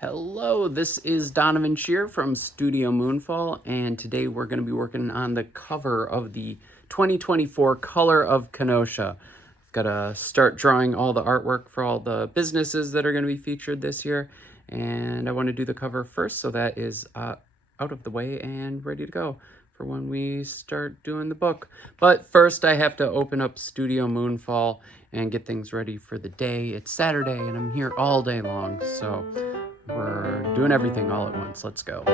Hello, this is Donovan Shear from Studio Moonfall, and today we're going to be working on the cover of the 2024 Color of Kenosha. I've got to start drawing all the artwork for all the businesses that are going to be featured this year, and I want to do the cover first so that is out of the way and ready to go for when we start doing the book. But first I have to open up Studio Moonfall and get things ready for the day. It's Saturday and I'm here all day long, so we're doing everything all at once. Let's go.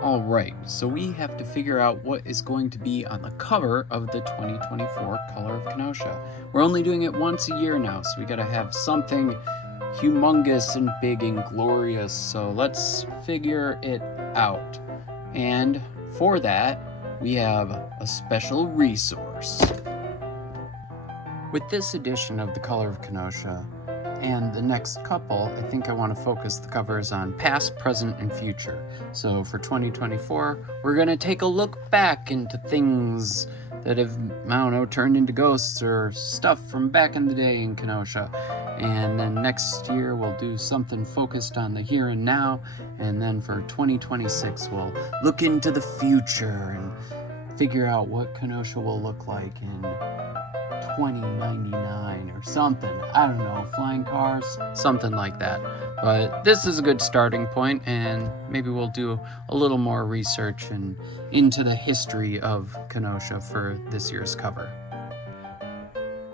All right, so we have to figure out what is going to be on the cover of the 2024 Color of Kenosha. We're only doing it once a year now, so we gotta have something humongous and big and glorious. So let's figure it out. And for that, we have a special resource. With this edition of the Color of Kenosha and the next couple, I think I want to focus the covers on past, present, and future. So for 2024, we're going to take a look back into things that have, I don't know, turned into ghosts or stuff from back in the day in Kenosha. And then next year, we'll do something focused on the here and now. And then for 2026, we'll look into the future and figure out what Kenosha will look like in 2099 or something. I don't know, flying cars, something like that. But this is a good starting point, and maybe we'll do a little more research and into the history of Kenosha for this year's cover.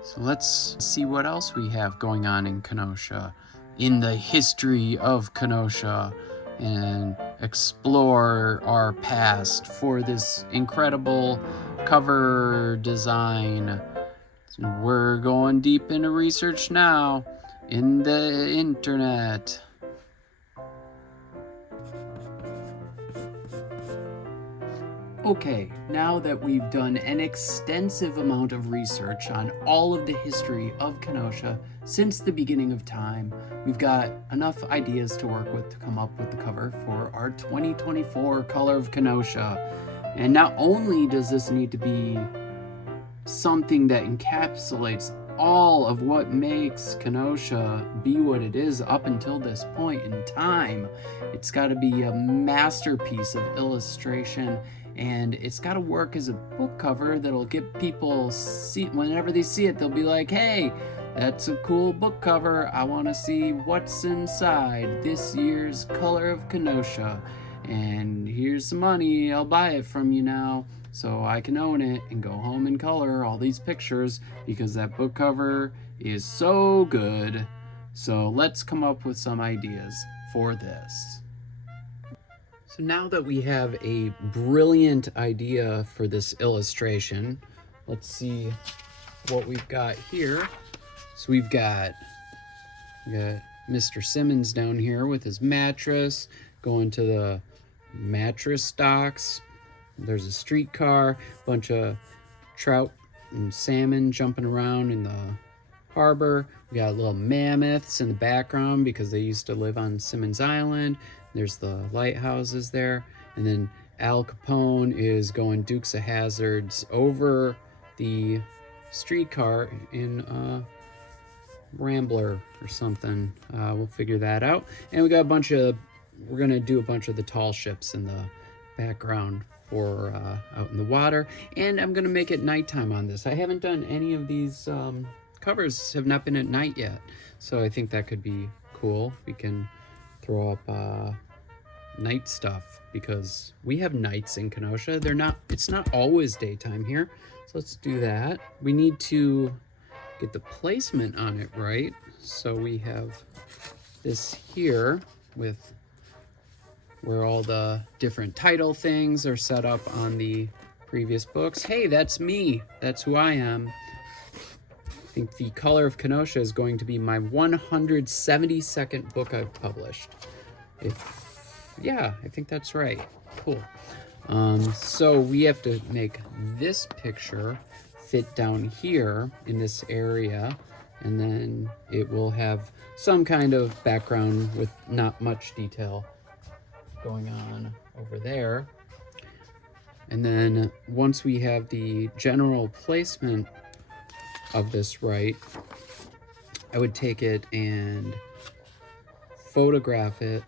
So let's see what else we have going on in Kenosha, in the history of Kenosha, and explore our past for this incredible cover design. We're going deep into research now in the internet. Okay, now that we've done an extensive amount of research on all of the history of Kenosha since the beginning of time, we've got enough ideas to work with to come up with the cover for our 2024 Color of Kenosha. And not only does this need to be something that encapsulates all of what makes Kenosha be what it is up until this point in time, it's got to be a masterpiece of illustration, and it's got to work as a book cover that'll get people see. Whenever they see it, they'll be like, hey, that's a cool book cover. I want to see what's inside this year's Color of Kenosha, and here's some money, I'll buy it from you now so I can own it and go home and color all these pictures because that book cover is so good. So let's come up with some ideas for this. So now that we have a brilliant idea for this illustration, let's see what we've got here. So we've got Mr. Simmons down here with his mattress, going to the mattress docks. There's a streetcar, bunch of trout and salmon jumping around in the harbor. We got little mammoths in the background because they used to live on Simmons Island. There's the lighthouses there. And then Al Capone is going Dukes of Hazzards over the streetcar in a Rambler or something. We'll figure that out. And we got we're gonna do a bunch of the tall ships in the background for out in the water, and I'm gonna make it nighttime on this. I haven't done any of these covers, have not been at night yet, so I think that could be cool. We can throw up night stuff because we have nights in Kenosha. It's not always daytime here, so let's do that. We need to get the placement on it right, so we have this here with where all the different title things are set up on the previous books. Hey, that's me. That's who I am. I think the Color of Kenosha is going to be my 172nd book I've published. Yeah, I think that's right. Cool. So we have to make this picture fit down here in this area, and then it will have some kind of background with not much detail going on over there. And then once we have the general placement of this right, I would take it and photograph it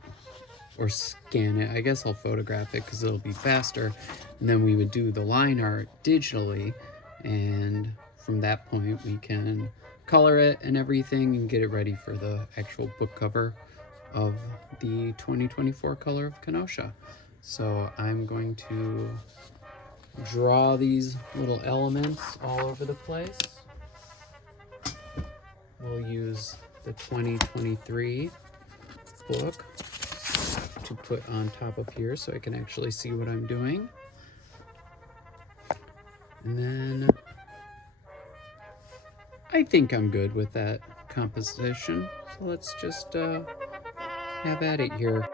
or scan it. I guess I'll photograph it because it'll be faster. And then we would do the line art digitally, and from that point we can color it and everything and get it ready for the actual book cover of the 2024 Color of Kenosha. So I'm going to draw these little elements all over the place. We'll use the 2023 book to put on top of here so I can actually see what I'm doing. And then I think I'm good with that composition. So let's just have at it here.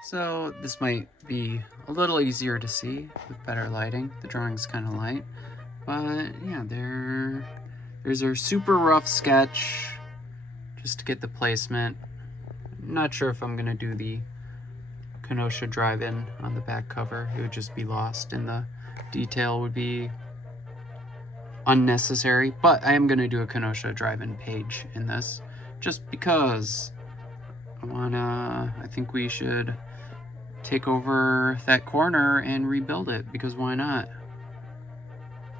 So this might be a little easier to see with better lighting. The drawing's kind of light, but yeah, there's our super rough sketch just to get the placement. I'm not sure if I'm gonna do the Kenosha Drive-In on the back cover. It would just be lost and the detail would be unnecessary, but I am gonna do a Kenosha Drive-In page in this just because I think we should take over that corner and rebuild it, because why not?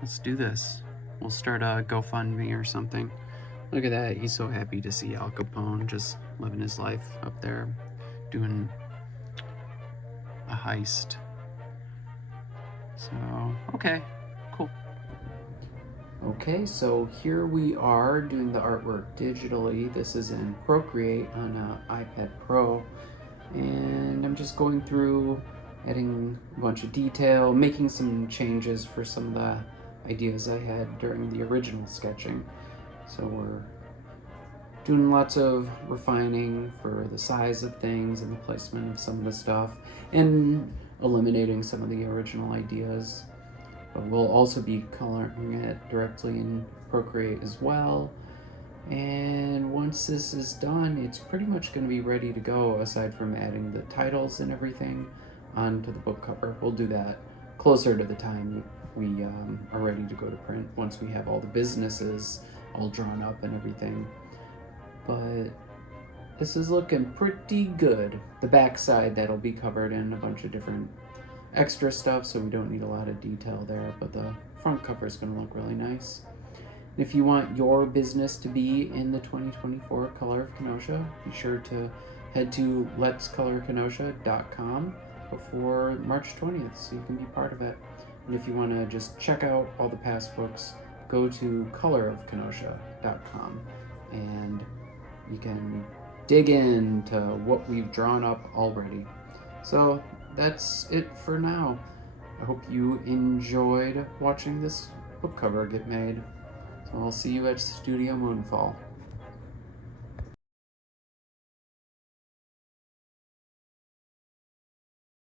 Let's do this. We'll start a GoFundMe or something. Look at that, he's so happy to see Al Capone just living his life up there, doing a heist. So, okay, cool. Okay, so here we are doing the artwork digitally. This is in Procreate on an iPad Pro. And I'm just going through, adding a bunch of detail, making some changes for some of the ideas I had during the original sketching. So we're doing lots of refining for the size of things and the placement of some of the stuff, and eliminating some of the original ideas. But we'll also be coloring it directly in Procreate as well. And once this is done, it's pretty much going to be ready to go, aside from adding the titles and everything onto the book cover. We'll do that closer to the time we are ready to go to print, once we have all the businesses all drawn up and everything. But this is looking pretty good. The back side, that'll be covered in a bunch of different extra stuff, so we don't need a lot of detail there, but the front cover is going to look really nice. If you want your business to be in the 2024 Color of Kenosha, be sure to head to letscolorkenosha.com before March 20th so you can be part of it. And if you want to just check out all the past books, go to colorofkenosha.com and you can dig into what we've drawn up already. So that's it for now. I hope you enjoyed watching this book cover get made. So I'll see you at Studio Moonfall.